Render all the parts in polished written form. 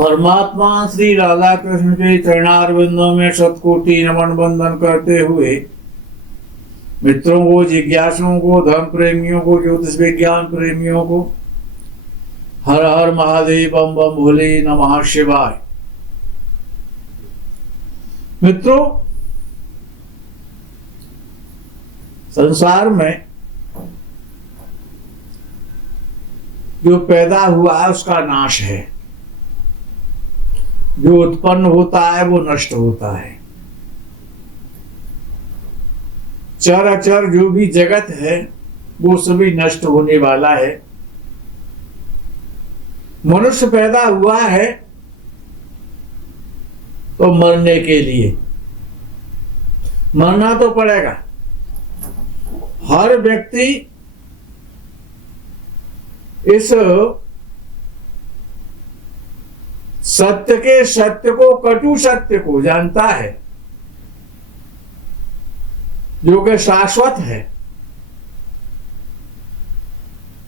परमात्मा श्री राधा कृष्ण के चरणारविंदों में शतकोटि नमन बंदन करते हुए मित्रों को, जिज्ञासुओं को, धर्म प्रेमियों को, ज्योतिष विज्ञान प्रेमियों को हर हर महादेव, बम बम भोले, नमः शिवाय। मित्रों, संसार में जो पैदा हुआ है उसका नाश है, जो उत्पन्न होता है वो नष्ट होता है। चर अचर जो भी जगत है वो सभी नष्ट होने वाला है। मनुष्य पैदा हुआ है तो मरने के लिए, मरना तो पड़ेगा। हर व्यक्ति इस सत्य के सत्य को, कटु सत्य को जानता है, जो कि शाश्वत है।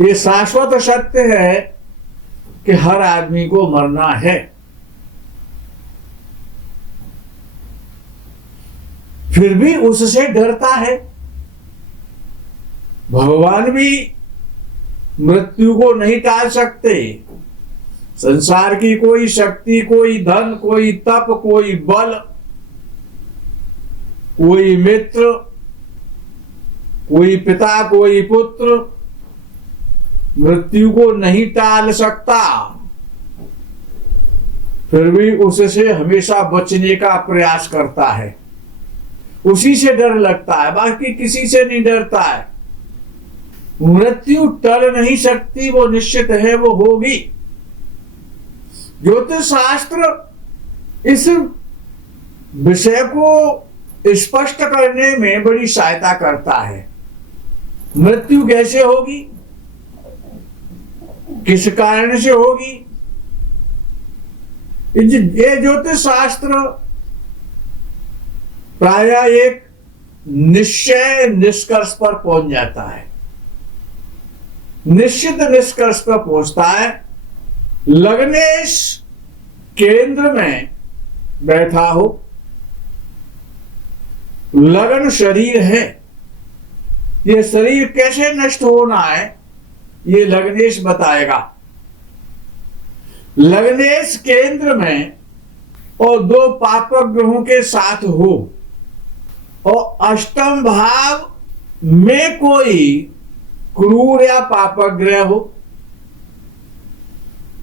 ये शाश्वत सत्य है कि हर आदमी को मरना है। फिर भी उससे डरता है। भगवान भी मृत्यु को नहीं टाल सकते। संसार की कोई शक्ति, कोई धन, कोई तप, कोई बल, कोई मित्र, कोई पिता, कोई पुत्र मृत्यु को नहीं टाल सकता। फिर भी उससे हमेशा बचने का प्रयास करता है। उसी से डर लगता है, बाकी किसी से नहीं डरता है। मृत्यु टल नहीं सकती, वो निश्चित है, वो होगी। ज्योतिष शास्त्र इस विषय को स्पष्ट करने में बड़ी सहायता करता है। मृत्यु कैसे होगी, किस कारण से होगी, ये ज्योतिष शास्त्र प्रायः एक निश्चय निष्कर्ष पर पहुंच जाता है, निश्चित निष्कर्ष पर पहुंचता है। लग्नेश केंद्र में बैठा हो, लगन शरीर है। ये शरीर कैसे नष्ट होना है ये लग्नेश बताएगा। लग्नेश केंद्र में और दो पापक ग्रहों के साथ हो और अष्टम भाव में कोई क्रूर या पापक ग्रह हो।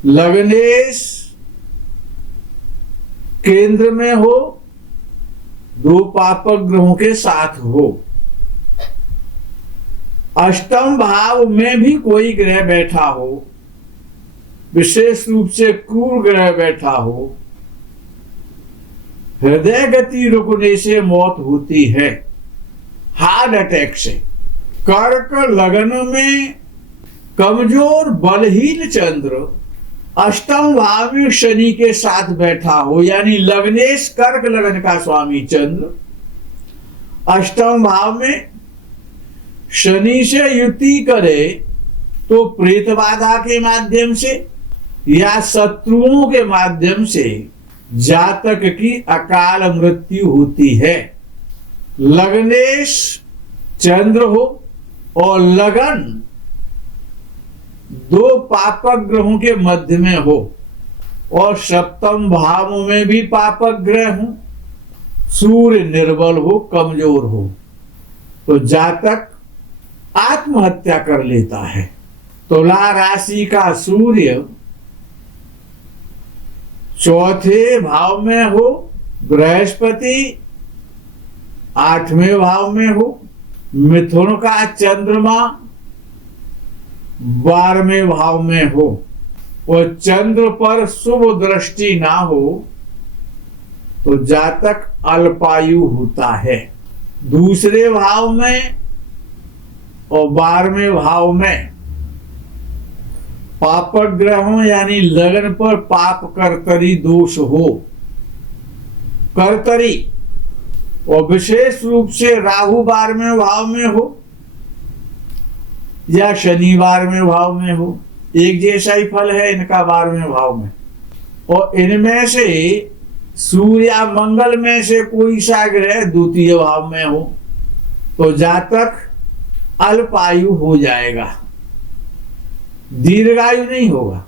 लग्नेश केंद्र में हो, दो पापक ग्रहों के साथ हो, अष्टम भाव में भी कोई ग्रह बैठा हो, विशेष रूप से क्रूर ग्रह बैठा हो, हृदय गति रुकने से मौत होती है, हार्ट अटैक से। कर्क लगन में कमजोर बलहीन चंद्र अष्टम भाव में शनि के साथ बैठा हो, यानी लग्नेश कर्क लगन का स्वामी चंद्र अष्टम भाव में शनि से युति करे तो प्रेत बाधा के माध्यम से या शत्रुओं के माध्यम से जातक की अकाल मृत्यु होती है। लग्नेश चंद्र हो और लगन दो पापक ग्रहों के मध्य में हो और सप्तम भाव में भी पापक ग्रह हो, सूर्य निर्बल हो, कमजोर हो, तो जातक आत्महत्या कर लेता है। तुला राशि का सूर्य चौथे भाव में हो, बृहस्पति आठवें भाव में हो, मिथुन का चंद्रमा 12वें भाव में हो और चंद्र पर शुभ दृष्टि ना हो तो जातक अल्पायु होता है। दूसरे भाव में और 12वें भाव में पापक ग्रहों यानी लगन पर पाप कर्तरी दोष हो, कर्तरी, और विशेष रूप से राहु 12वें भाव में हो या शनि 12वें भाव में हो, एक जैसा ही फल है इनका 12वें भाव में। और इनमें से सूर्य या मंगल में से कोई सा ग्रह द्वितीय भाव में हो तो जातक अल्पायु हो जाएगा, दीर्घायु नहीं होगा।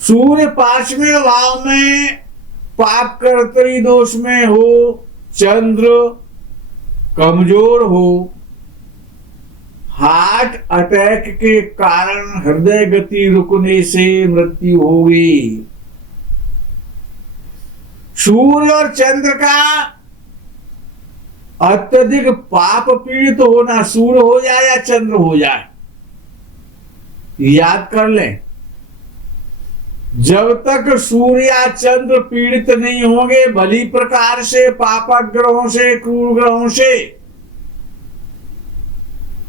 सूर्य 5वें भाव में पाप कर्तरी दोष में हो, चंद्र कमजोर हो, हार्ट अटैक के कारण हृदय गति रुकने से मृत्यु होगी। सूर्य और चंद्र का अत्यधिक पाप पीड़ित होना, सूर्य हो जाए या चंद्र हो जाए, याद कर लें, जब तक सूर्य या चंद्र पीड़ित नहीं होंगे भली प्रकार से पापक ग्रहों से, क्रूर ग्रहों से,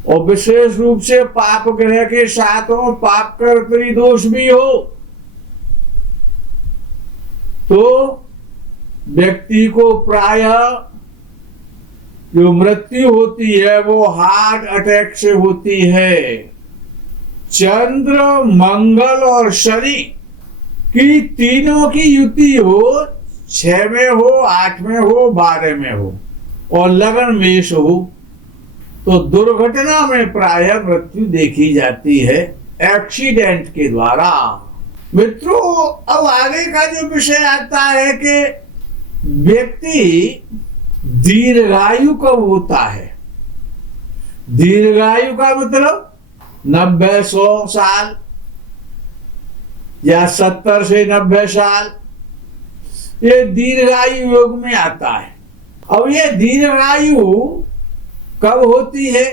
और विशेष रूप से पाप ग्रह के साथ हो, पाप कर्तरी दोष भी हो, तो व्यक्ति को प्रायः जो मृत्यु होती है वो हार्ट अटैक से होती है। चंद्र, मंगल और शनि की तीनों की युति हो, 6 में हो, 8 में हो, 12 में हो और लगन मेष हो, तो दुर्घटना में प्रायः मृत्यु देखी जाती है एक्सीडेंट के द्वारा। मित्रों, अब आगे का जो विषय आता है कि व्यक्ति दीर्घायु कब होता है। दीर्घायु का मतलब 90-100 साल या 70 से 90 साल, ये दीर्घायु योग में आता है। अब ये दीर्घायु कब होती है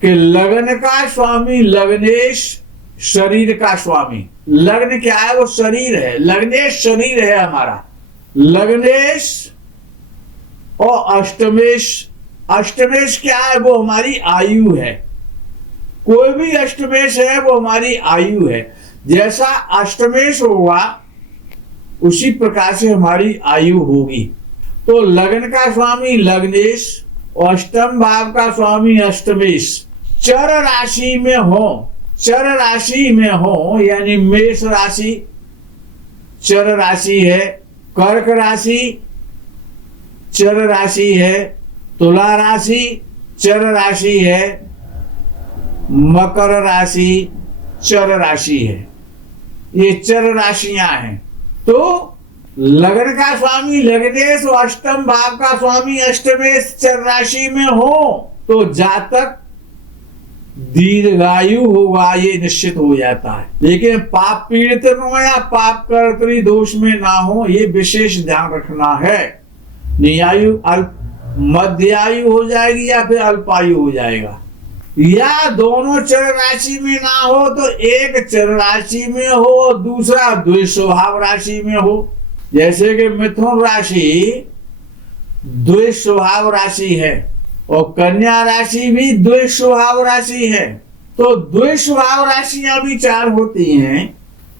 कि लग्न का स्वामी लग्नेश, शरीर का स्वामी, लग्न क्या है, वो शरीर है, लग्नेश शरीर है हमारा, लग्नेश और अष्टमेश, अष्टमेश क्या है, वो हमारी आयु है, कोई भी अष्टमेश है वो हमारी आयु है। जैसा अष्टमेश होगा उसी प्रकार से हमारी आयु होगी। तो लग्न का स्वामी लग्नेश और अष्टम भाव का स्वामी अष्टमेश चर राशि में हो, चर राशि में हो यानी मेष राशि चर राशि है, कर्क राशि चर राशि है, तुला राशि चर राशि है, मकर राशि चर राशि है, ये चर राशियां हैं। तो लग्न का स्वामी लग्नेश और अष्टम भाव का स्वामी अष्टमेश चर राशि में हो तो जातक दीर्घायु होगा, ये निश्चित हो जाता है। लेकिन पाप पीड़ित न हो या पाप कर्तरी दोष में ना हो, ये विशेष ध्यान रखना है। नियायु मध्यायु हो जाएगी या फिर अल्पायु हो जाएगा, या दोनों चर राशि में ना हो तो एक चर राशि में हो, दूसरा द्विस्वभाव राशि में हो। जैसे कि मिथुन राशि द्विस्वभाव राशि है और कन्या राशि भी द्विस्वभाव राशि है। तो द्विस्वभाव राशियां भी 4 होती हैं।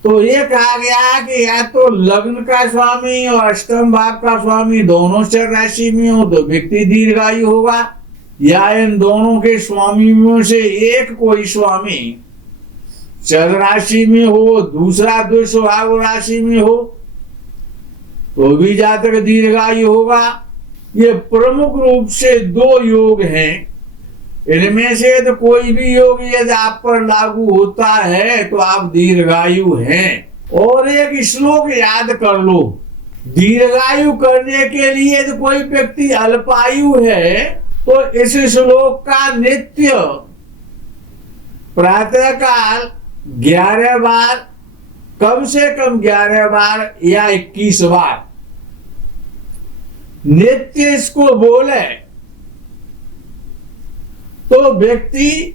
तो ये कहा गया कि या तो लग्न का स्वामी और अष्टम भाव का स्वामी दोनों चर राशि में हो तो व्यक्ति दीर्घायु होगा, या इन दोनों के स्वामी में से एक कोई स्वामी चर राशि में हो, दूसरा द्विस्वभाव राशि में हो तो भी जातक दीर्घायु होगा। ये प्रमुख रूप से 2 योग हैं। इनमें से तो कोई भी योग यदि आप पर लागू होता है तो आप दीर्घायु हैं। और एक श्लोक याद कर लो, दीर्घायु करने के लिए तो कोई व्यक्ति अल्पायु है तो इस श्लोक का नित्य प्रातःकाल 11 बार, कम से कम 11 बार या 21 बार नित्य इसको बोले तो व्यक्ति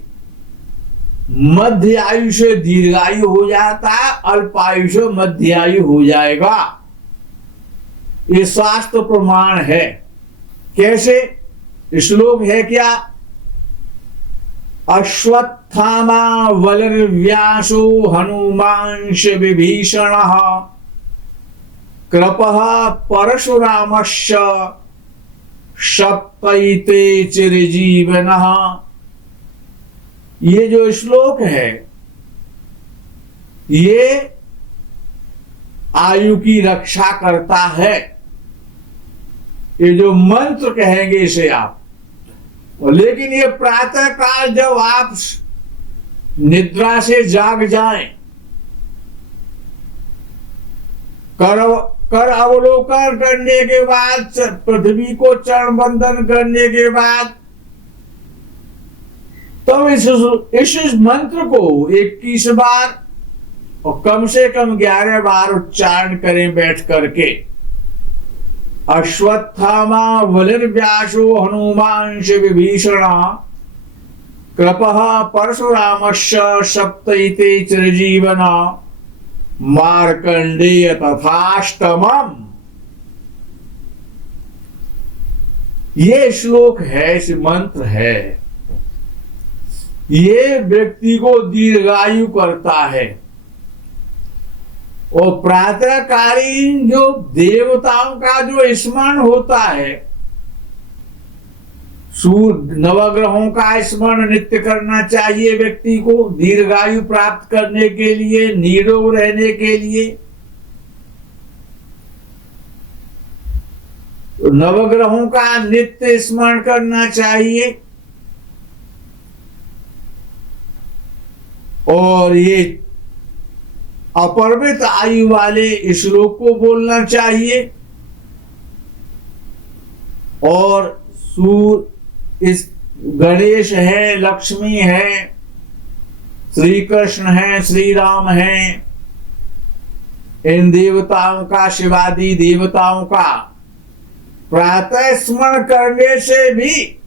मध्य आयु से दीर्घायु हो जाता है, अल्पायु से मध्य आयु हो जाएगा। ये शास्त्र प्रमाण है। कैसे? श्लोक है क्या? अश्वत्थामा वलर्व्यासो हनुमांश विभीषण कृपः परशुरामश्च सप्तैते चिरजीवनः। ये जो श्लोक है ये आयु की रक्षा करता है। ये जो मंत्र कहेंगे इसे आप, लेकिन ये प्रातः काल जब आप निद्रा से जाग जाएं, कर अवलोकन करने के बाद, पृथ्वी को चरण बंदन करने के बाद, तब इस मंत्र को 21 बार और कम से कम 11 बार उच्चारण करें बैठ करके। अश्वत्थामा बलिर्व्यासो हनुमांश विभीषण कृपः परशुरामस्य सप्तैते चिरजीवना मार्कंडेय तथाष्टमम्। ये श्लोक है, इस मंत्र है, ये व्यक्ति को दीर्घायु करता है। और प्रातःकालीन जो देवताओं का जो स्मरण होता है, सूर्य नवग्रहों का स्मरण नित्य करना चाहिए व्यक्ति को दीर्घायु प्राप्त करने के लिए, निरोग रहने के लिए। नवग्रहों का नित्य स्मरण करना चाहिए और ये अपरिमित आयु वाले श्लोक को बोलना चाहिए। और इस गणेश है, लक्ष्मी है, श्री कृष्ण है, श्री राम है, इन देवताओं का, शिवादि देवताओं का प्रातः स्मरण करने से भी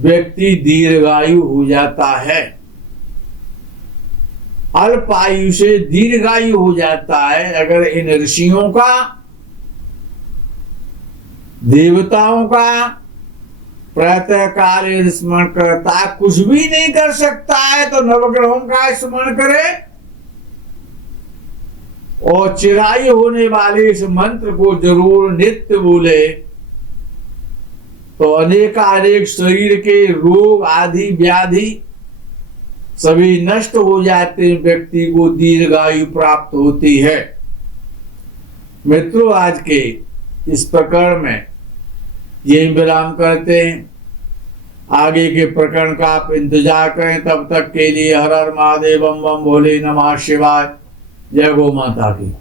व्यक्ति दीर्घायु हो जाता है, अल्पायु से दीर्घायु हो जाता है। अगर इन ऋषियों का, देवताओं का प्रातः काल स्मरण करता है, कुछ भी नहीं कर सकता है तो नवग्रहों का स्मरण करे और चिरायु होने वाले इस मंत्र को जरूर नित्य बोले, तो अनेक शरीर के रोग आदि व्याधि सभी नष्ट हो जाते हैं, व्यक्ति को दीर्घायु प्राप्त होती है। मित्रों, आज के इस प्रकरण में यही विराम करते हैं। आगे के प्रकरण का आप इंतजार करें। तब तक के लिए हर हर महादेव, बम बम भोले, नमः शिवाय। जय गौ माता की।